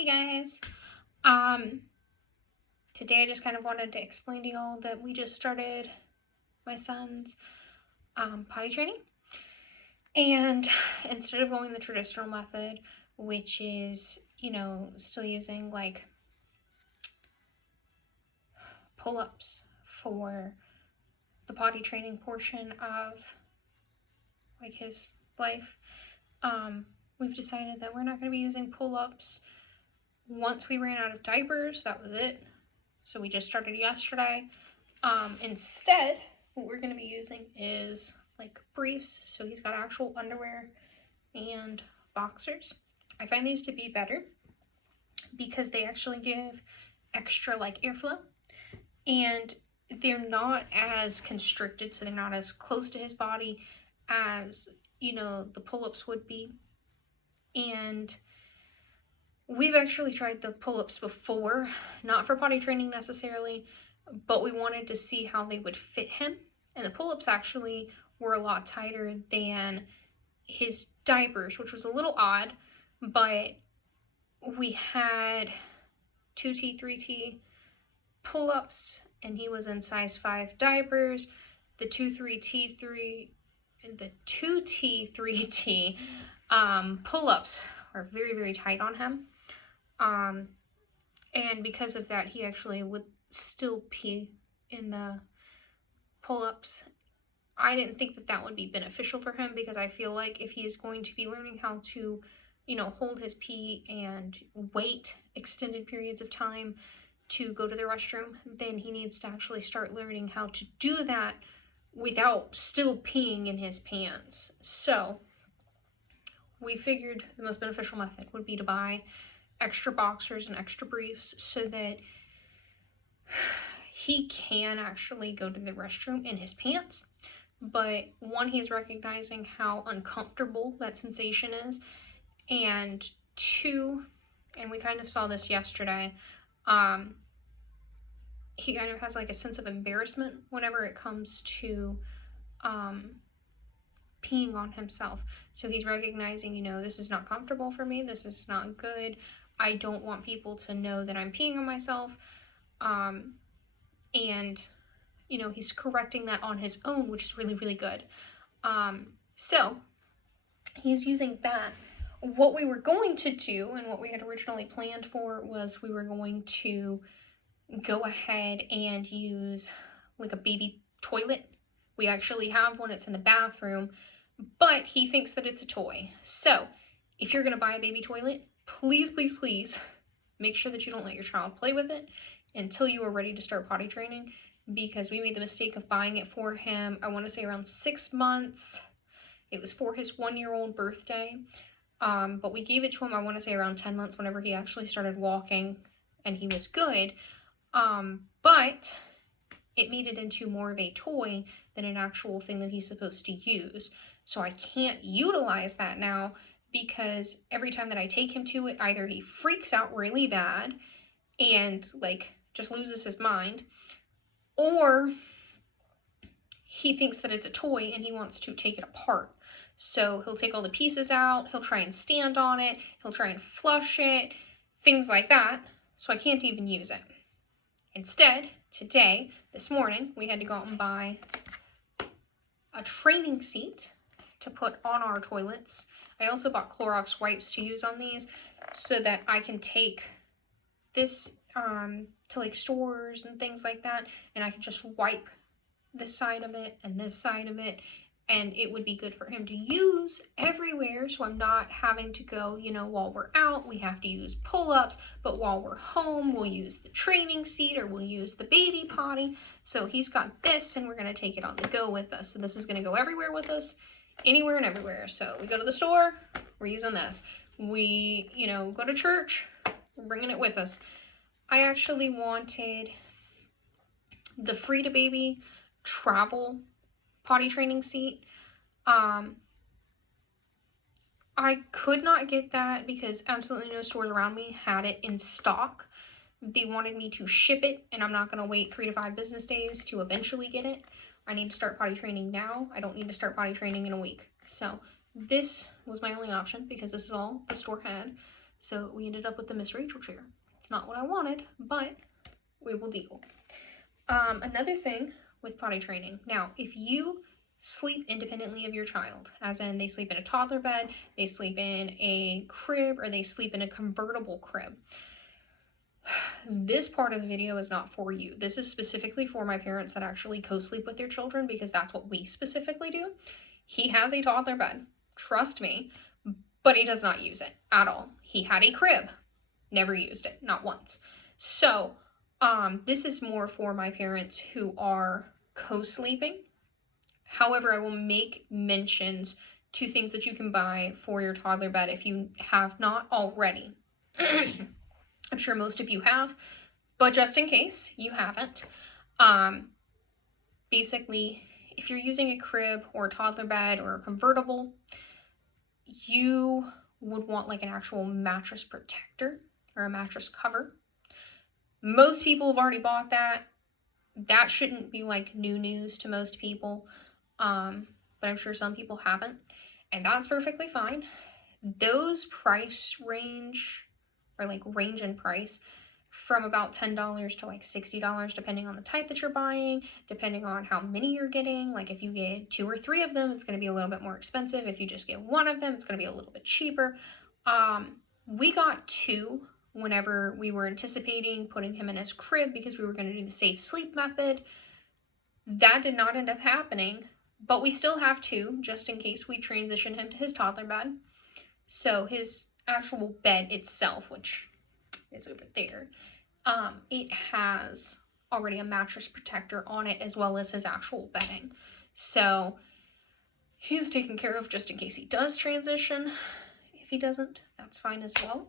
Hey guys. Um, Today I just kind of wanted to explain to y'all that we just started my son's potty training. And instead of going the traditional method, which is, still using like pull-ups for the potty training portion of like his life, we've decided that we're not going to be using pull-ups. Once we ran out of diapers, that was it. So we just started yesterday. Instead, what we're going to be using is like briefs. So he's got actual underwear and boxers. I find these to be better because they actually give extra like airflow, and they're not as constricted, so they're not as close to his body as, the pull-ups would be. And we've actually tried the pull-ups before, not for potty training necessarily, but we wanted to see how they would fit him. And the pull-ups actually were a lot tighter than his diapers, which was a little odd, but we had 2T, 3T pull-ups, and he was in size 5 diapers. The 2T, 3T pull-ups are very, very tight on him. And because of that, he actually would still pee in the pull-ups. I didn't think that that would be beneficial for him, because I feel like if he is going to be learning how to, hold his pee and wait extended periods of time to go to the restroom, then he needs to actually start learning how to do that without still peeing in his pants. So we figured the most beneficial method would be to buy extra boxers and extra briefs so that he can actually go to the restroom in his pants. But one, he's recognizing how uncomfortable that sensation is, and two, and we kind of saw this yesterday, he kind of has like a sense of embarrassment whenever it comes to peeing on himself. So he's recognizing, this is not comfortable for me, this is not good, I don't want people to know that I'm peeing on myself. And he's correcting that on his own, which is really, really good. So he's using that. What we were going to do, and what we had originally planned for, was we were going to go ahead and use like a baby toilet. We actually have one, it's in the bathroom, but he thinks that it's a toy. So if you're going to buy a baby toilet, please, please, please make sure that you don't let your child play with it until you are ready to start potty training, because we made the mistake of buying it for him, I want to say around 6 months. It was for his 1-year-old birthday, but we gave it to him, I want to say around 10 months, whenever he actually started walking, and he was good. But it made it into more of a toy than an actual thing that he's supposed to use. So I can't utilize that now, because every time that I take him to it, either he freaks out really bad and like just loses his mind, or he thinks that it's a toy and he wants to take it apart. So he'll take all the pieces out, he'll try and stand on it, he'll try and flush it, things like that. So I can't even use it. Instead, today, this morning, we had to go out and buy a training seat to put on our toilets. I also bought Clorox wipes to use on these, so that I can take this to like stores and things like that, and I can just wipe this side of it and this side of it, and it would be good for him to use everywhere. So I'm not having to go, while we're out, we have to use pull-ups, but while we're home, we'll use the training seat, or we'll use the baby potty. So he's got this, and we're going to take it on the go with us. So this is going to go everywhere with us, anywhere and everywhere. So we go to the store, we're using this. We, go to church, we're bringing it with us. I actually wanted the Free to Baby travel potty training seat. I could not get that because absolutely no stores around me had it in stock. They wanted me to ship it, and I'm not going to wait 3 to 5 business days to eventually get it. I need to start potty training now. I don't need to start potty training in a week. So this was my only option, because this is all the store had. So we ended up with the Miss Rachel chair. It's not what I wanted, but we will deal. Another thing with potty training. Now, if you sleep independently of your child, as in they sleep in a toddler bed, they sleep in a crib, or they sleep in a convertible crib, this part of the video is not for you. This is specifically for my parents that actually co-sleep with their children, because that's what we specifically do. He has a toddler bed, trust me, but he does not use it at all. He had a crib, never used it, not once. So, this is more for my parents who are co-sleeping. However, I will make mentions to things that you can buy for your toddler bed if you have not already. I'm sure most of you have, but just in case you haven't, basically, if you're using a crib or a toddler bed or a convertible, you would want like an actual mattress protector or a mattress cover. Most people have already bought that. That shouldn't be like new news to most people, but I'm sure some people haven't, and that's perfectly fine. Those price range, or like range in price, from about $10 to like $60, depending on the type that you're buying, depending on how many you're getting. Like if you get 2 or 3 of them, it's going to be a little bit more expensive. If you just get 1 of them, it's going to be a little bit cheaper. We got 2 whenever we were anticipating putting him in his crib because we were going to do the safe sleep method. That did not end up happening, but we still have 2 just in case we transition him to his toddler bed. So his actual bed itself, which is over there, it has already a mattress protector on it as well as his actual bedding. So he's taken care of just in case he does transition. If he doesn't, that's fine as well.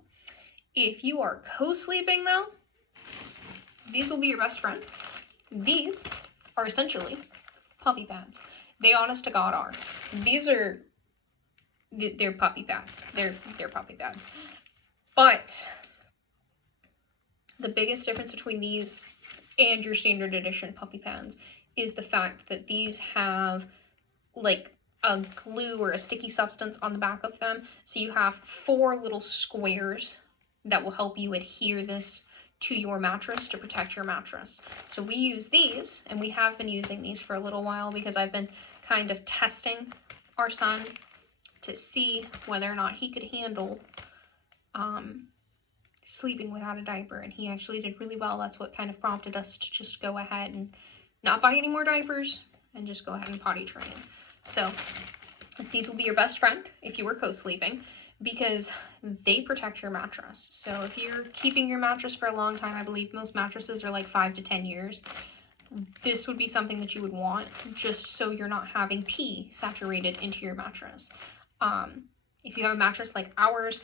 If you are co-sleeping though, these will be your best friend. These are essentially puppy pads. They honest to God are. These are, they're puppy pads. They're puppy pads. But the biggest difference between these and your standard edition puppy pads is the fact that these have like a glue or a sticky substance on the back of them. So you have 4 little squares that will help you adhere this to your mattress to protect your mattress. So we use these, and we have been using these for a little while because I've been kind of testing our son to see whether or not he could handle sleeping without a diaper, and he actually did really well. That's what kind of prompted us to just go ahead and not buy any more diapers and just go ahead and potty train. So these will be your best friend if you were co-sleeping, because they protect your mattress. So if you're keeping your mattress for a long time, I believe most mattresses are like 5 to 10 years, this would be something that you would want just so you're not having pee saturated into your mattress. If you have a mattress like ours,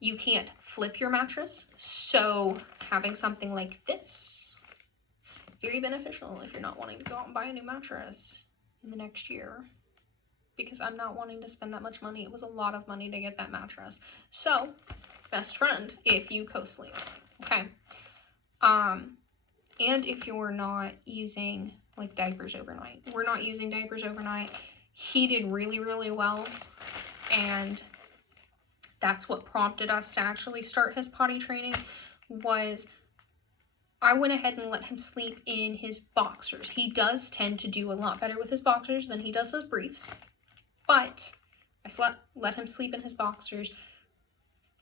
you can't flip your mattress, so having something like this, very beneficial if you're not wanting to go out and buy a new mattress in the next year, because I'm not wanting to spend that much money. It was a lot of money to get that mattress. So, best friend if you co-sleep, okay? And if you're not using like diapers overnight. We're not using diapers overnight. He did really, really well, and that's what prompted us to actually start his potty training. Was I went ahead and let him sleep in his boxers. He does tend to do a lot better with his boxers than he does his briefs, but I let him sleep in his boxers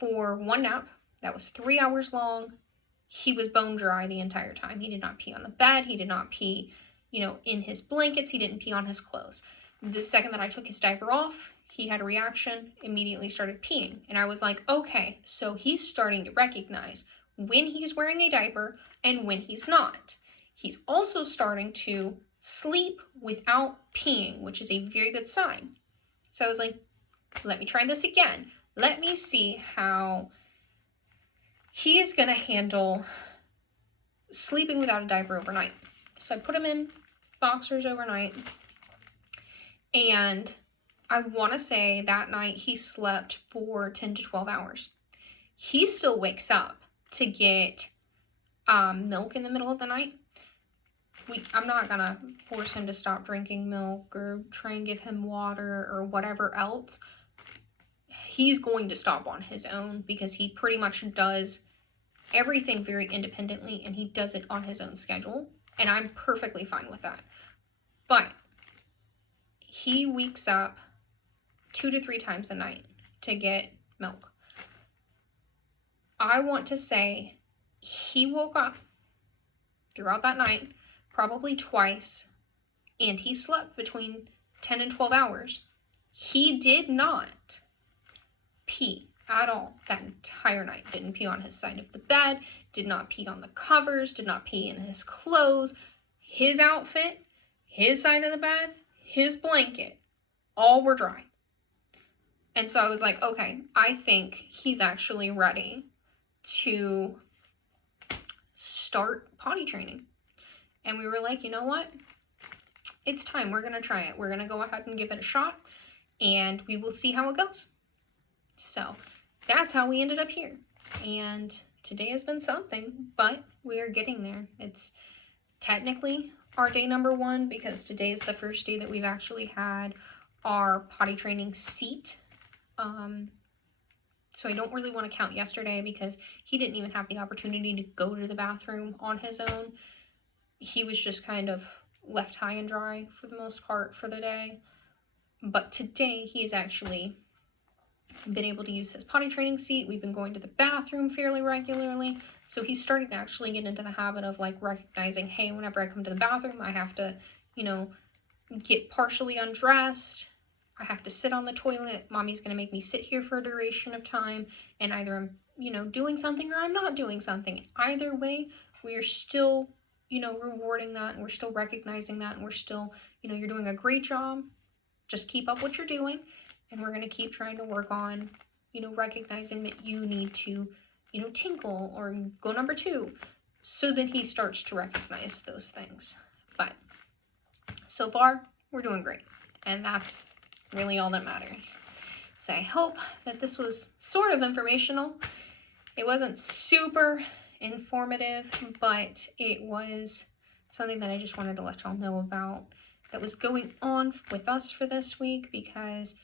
for 1 nap. That was 3 hours long. He was bone dry the entire time. He did not pee on the bed. He did not pee, in his blankets. He didn't pee on his clothes. The second that I took his diaper off, he had a reaction, immediately started peeing. And I was like, okay, so he's starting to recognize when he's wearing a diaper and when he's not. He's also starting to sleep without peeing, which is a very good sign. So I was like, let me try this again. Let me see how he is going to handle sleeping without a diaper overnight. So I put him in boxers overnight, and I want to say that night he slept for 10 to 12 hours. He still wakes up to get milk in the middle of the night. I'm not going to force him to stop drinking milk or try and give him water or whatever else. he's going to stop on his own because he pretty much does everything very independently and he does it on his own schedule. And I'm perfectly fine with that. But he wakes up 2 to 3 times a night to get milk. I want to say he woke up throughout that night probably twice, and he slept between 10 and 12 hours. He did not pee at all that entire night. Didn't pee on his side of the bed, did not pee on the covers, did not pee in his clothes, his outfit, his side of the bed, his blanket, all were dry. And so I was like, okay, I think he's actually ready to start potty training. And we were like, you know what? It's time. We're going to try it. We're going to go ahead and give it a shot, and we will see how it goes. So that's how we ended up here. And today has been something, but we are getting there. It's technically our day number 1 because today is the first day that we've actually had our potty training seat. So I don't really want to count yesterday because he didn't even have the opportunity to go to the bathroom on his own. He was just kind of left high and dry for the most part for the day. But today he's actually been able to use his potty training seat. We've been going to the bathroom fairly regularly. So he's starting to actually get into the habit of like recognizing, hey, whenever I come to the bathroom, I have to, you know, get partially undressed. I have to sit on the toilet. Mommy's going to make me sit here for a duration of time. And either I'm, you know, doing something or I'm not doing something. Either way, we are still, you know, rewarding that. And we're still recognizing that. And we're still, you know, you're doing a great job. Just keep up what you're doing. And we're going to keep trying to work on, you know, recognizing that you need to, you know, tinkle or go number 2. So then he starts to recognize those things. But so far, we're doing great. And that's really all that matters. So I hope that this was sort of informational. It wasn't super informative, but it was something that I just wanted to let y'all know about that was going on with us for this week, because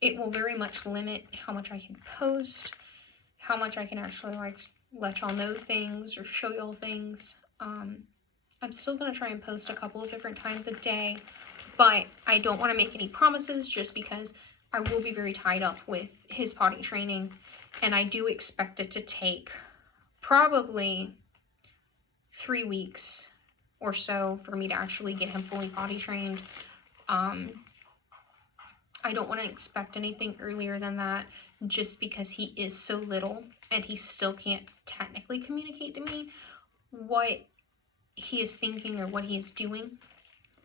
it will very much limit how much I can post, how much I can actually like let y'all know things or show y'all things. I'm still going to try and post a couple of different times a day, but I don't want to make any promises just because I will be very tied up with his potty training, and I do expect it to take probably 3 weeks or so for me to actually get him fully potty trained. I don't want to expect anything earlier than that just because he is so little and he still can't technically communicate to me what he is thinking or what he is doing,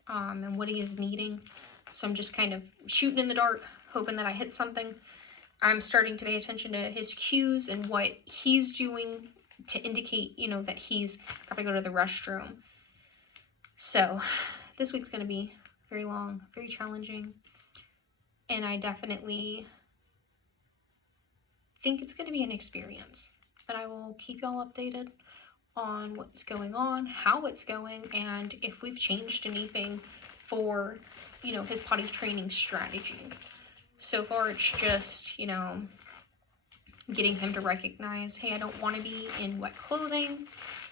and what he is needing. So I'm just kind of shooting in the dark, hoping that I hit something. I'm starting to pay attention to his cues and what he's doing to indicate, you know, that he's got to go to the restroom. So this week's going to be very long, very challenging. And I definitely think it's going to be an experience. But I will keep y'all updated on what's going on, how it's going, and if we've changed anything for, you know, his potty training strategy. So far, it's just, you know, getting him to recognize, hey, I don't want to be in wet clothing.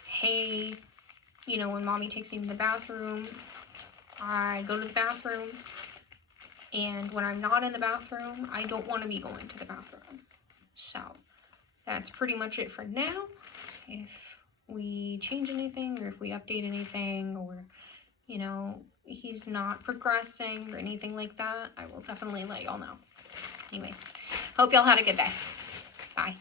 Hey, you know, when mommy takes me to the bathroom, I go to the bathroom. And when I'm not in the bathroom, I don't want to be going to the bathroom. So that's pretty much it for now. If we change anything or if we update anything or, you know, he's not progressing or anything like that, I will definitely let y'all know. Anyways, hope y'all had a good day. Bye.